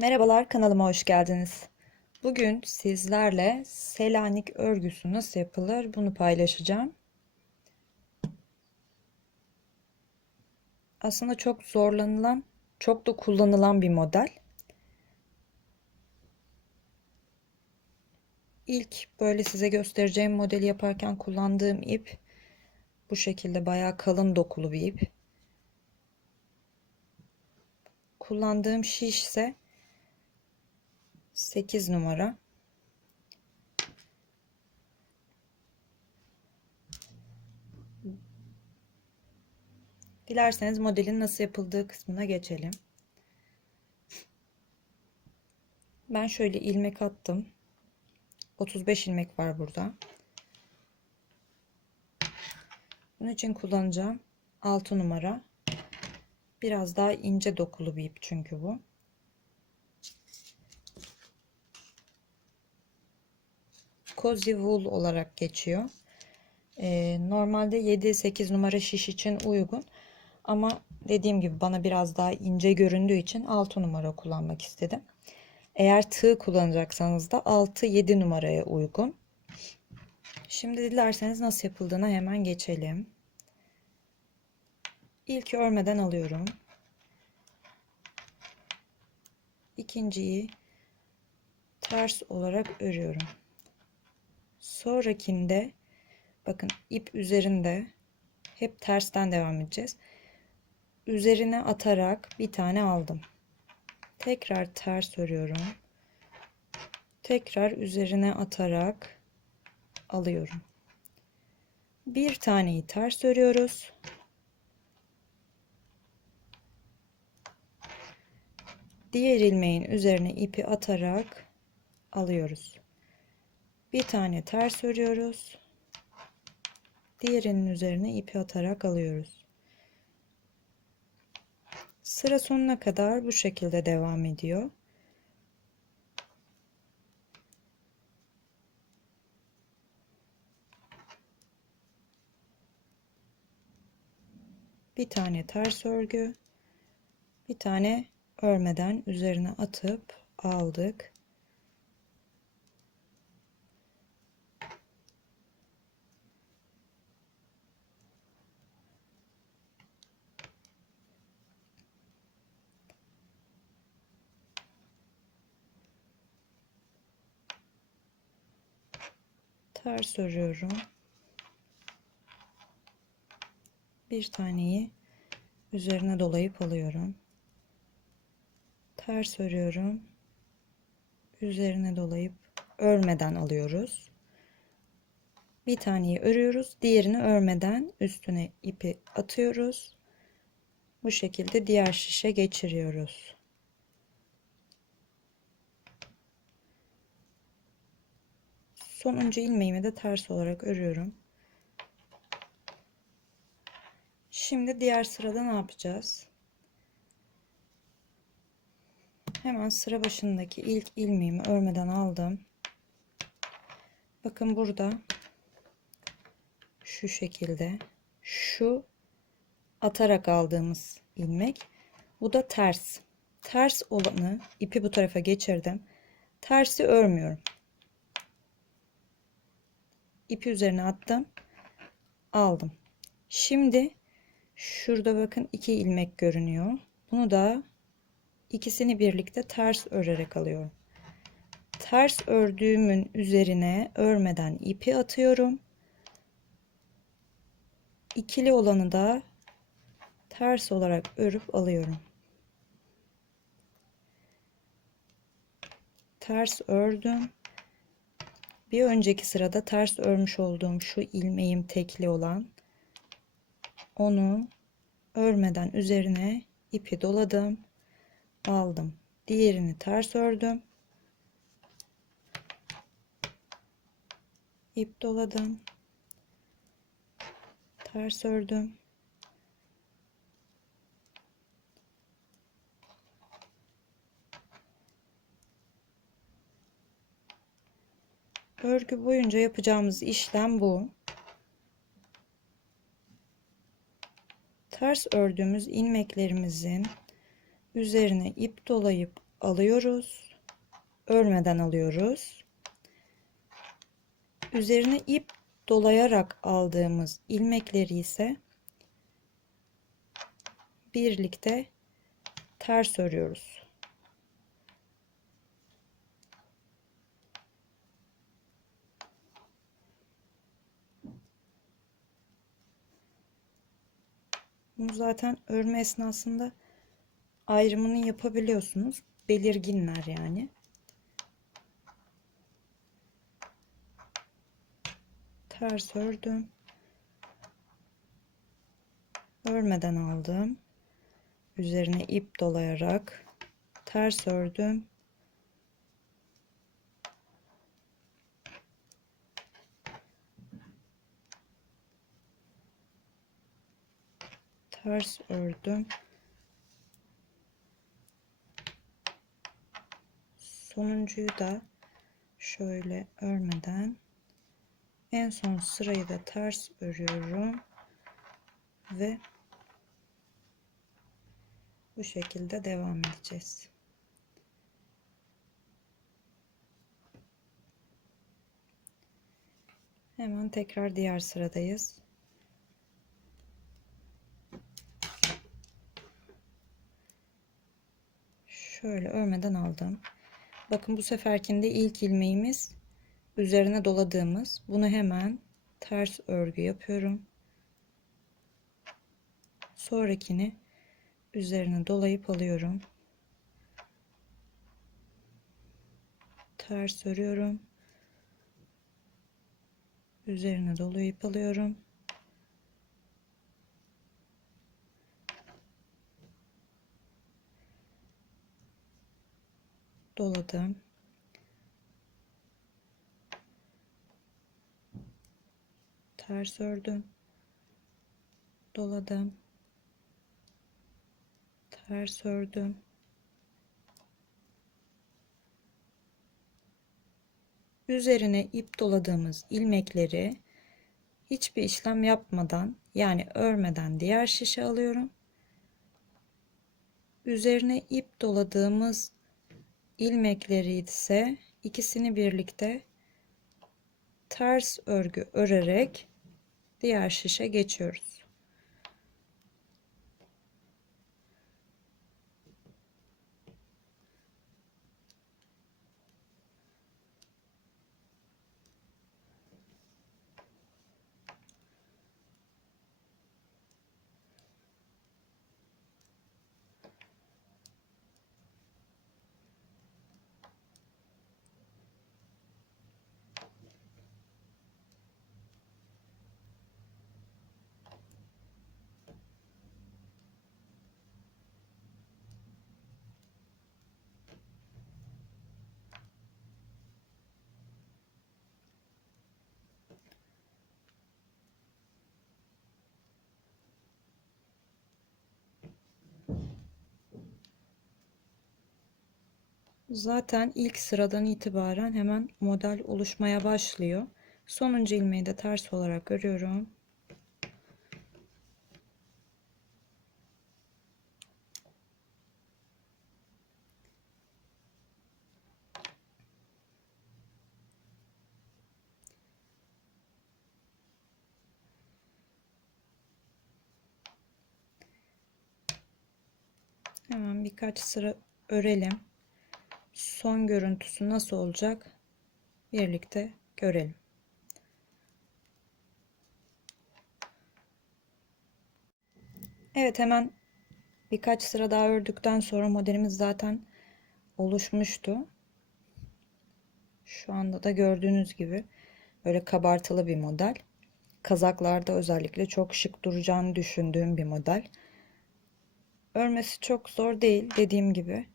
Merhabalar kanalıma hoş geldiniz. Bugün sizlerle Selanik örgüsü nasıl yapılır bunu paylaşacağım. Aslında çok zorlanılan, çok da kullanılan bir model. İlk böyle size göstereceğim modeli yaparken kullandığım ip bu şekilde bayağı kalın dokulu bir ip. Kullandığım şiş ise 8 numara. Dilerseniz modelin nasıl yapıldığı kısmına geçelim. Ben şöyle ilmek attım. 35 ilmek var burada. Bunun için kullanacağım 6 numara. Biraz daha ince dokulu bir ip çünkü bu. Cozy Wool olarak geçiyor. Ee, normalde 7-8 numara şiş için uygun. Ama dediğim gibi bana biraz daha ince göründüğü için 6 numara kullanmak istedim. Eğer tığ kullanacaksanız da 6-7 numaraya uygun. Şimdi dilerseniz nasıl yapıldığına hemen geçelim. İlk örmeden alıyorum. İkinciyi ters olarak örüyorum. Sonrakinde bakın ip üzerinde hep tersten devam edeceğiz. Üzerine atarak bir tane aldım. Tekrar ters örüyorum. Tekrar üzerine atarak alıyorum. Bir taneyi ters örüyoruz. Diğer ilmeğin üzerine ipi atarak alıyoruz. Bir tane ters örüyoruz. Diğerinin üzerine ipi atarak alıyoruz. Sıra sonuna kadar bu şekilde devam ediyor. Bir tane ters örgü, bir tane örmeden üzerine atıp aldık. Ters örüyorum. Bir taneyi üzerine dolayıp alıyorum. Ters örüyorum. Üzerine dolayıp örmeden alıyoruz. Bir taneyi örüyoruz. Diğerini örmeden üstüne ipi atıyoruz. Bu şekilde diğer şişe geçiriyoruz. Sonuncu ilmeğimi de ters olarak örüyorum. Şimdi diğer sırada ne yapacağız? Hemen sıra başındaki ilk ilmeğimi örmeden aldım. Bakın burada şu şekilde şu atarak aldığımız ilmek. Bu da ters. Ters olanı ipi bu tarafa geçirdim. Tersi örmüyorum ipi üzerine attım. Aldım. Şimdi şurada bakın iki ilmek görünüyor. Bunu da ikisini birlikte ters örerek alıyorum. Ters ördüğümün üzerine örmeden ipi atıyorum. İkili olanı da ters olarak örüp alıyorum. Ters ördüm bir önceki sırada ters örmüş olduğum şu ilmeğim tekli olan onu örmeden üzerine ipi doladım aldım. Diğerini ters ördüm. İp doladım. Ters ördüm Örgü boyunca yapacağımız işlem bu. Ters ördüğümüz ilmeklerimizin üzerine ip dolayıp alıyoruz. Örmeden alıyoruz. Üzerine ip dolayarak aldığımız ilmekleri ise birlikte ters örüyoruz. Bunu zaten örme esnasında ayrımını yapabiliyorsunuz. Belirginler yani. Ters ördüm. Örmeden aldım. Üzerine ip dolayarak ters ördüm. Ters ördüm. Sonuncuyu da şöyle örmeden en son sırayı da ters örüyorum ve bu şekilde devam edeceğiz. Hemen tekrar diğer sıradayız. Şöyle örmeden aldım. Bakın bu seferkinde ilk ilmeğimiz üzerine doladığımız. Bunu hemen ters örgü yapıyorum. Sonrakini üzerine dolayıp alıyorum. Ters örüyorum. Üzerine dolayıp alıyorum. Doladım. Ters ördüm. Doladım ters ördüm. Üzerine ip doladığımız ilmekleri hiçbir işlem yapmadan yani örmeden diğer şişe alıyorum. Üzerine ip doladığımız ilmekleri ise ikisini birlikte ters örgü örerek diğer şişe geçiyoruz. Zaten ilk sıradan itibaren hemen model oluşmaya başlıyor. Sonuncu ilmeği de ters olarak örüyorum. Hemen birkaç sıra örelim son görüntüsü nasıl olacak birlikte görelim. Evet hemen birkaç sıra daha ördükten sonra modelimiz zaten oluşmuştu. Şu anda da gördüğünüz gibi böyle kabartılı bir model. Kazaklarda özellikle çok şık duracağını düşündüğüm bir model. Örmesi çok zor değil dediğim gibi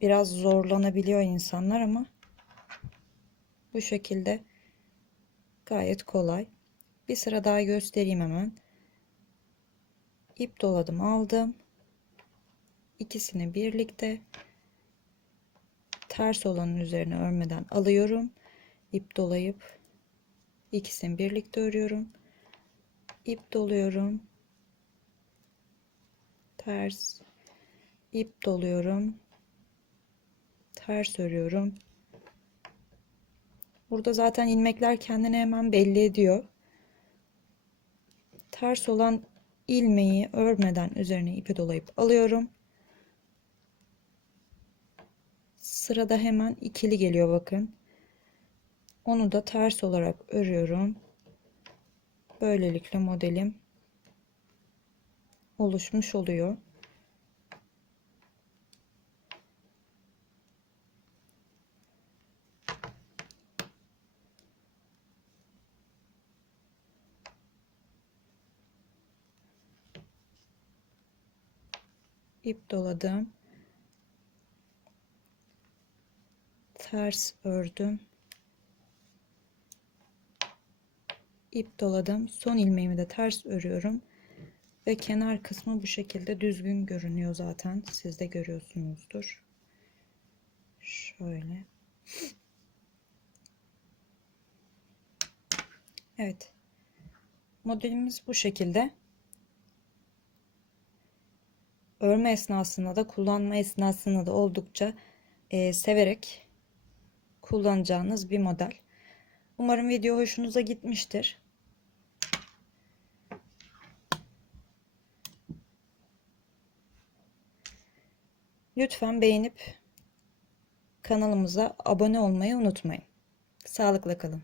biraz zorlanabiliyor insanlar ama bu şekilde gayet kolay. Bir sıra daha göstereyim hemen. İp doladım aldım. İkisini birlikte ters olanın üzerine örmeden alıyorum. İp dolayıp ikisini birlikte örüyorum. İp doluyorum. Ters ip doluyorum ters örüyorum. Burada zaten ilmekler kendini hemen belli ediyor. Ters olan ilmeği örmeden üzerine ipi dolayıp alıyorum. Sırada hemen ikili geliyor bakın. Onu da ters olarak örüyorum. Böylelikle modelim oluşmuş oluyor. İp doladım. Ters ördüm. ip doladım. Son ilmeğimi de ters örüyorum. Ve kenar kısmı bu şekilde düzgün görünüyor zaten. Siz de görüyorsunuzdur. Şöyle. Evet. Modelimiz bu şekilde. Örme esnasında da kullanma esnasında da oldukça e, severek kullanacağınız bir model. Umarım video hoşunuza gitmiştir. Lütfen beğenip kanalımıza abone olmayı unutmayın. Sağlıkla kalın.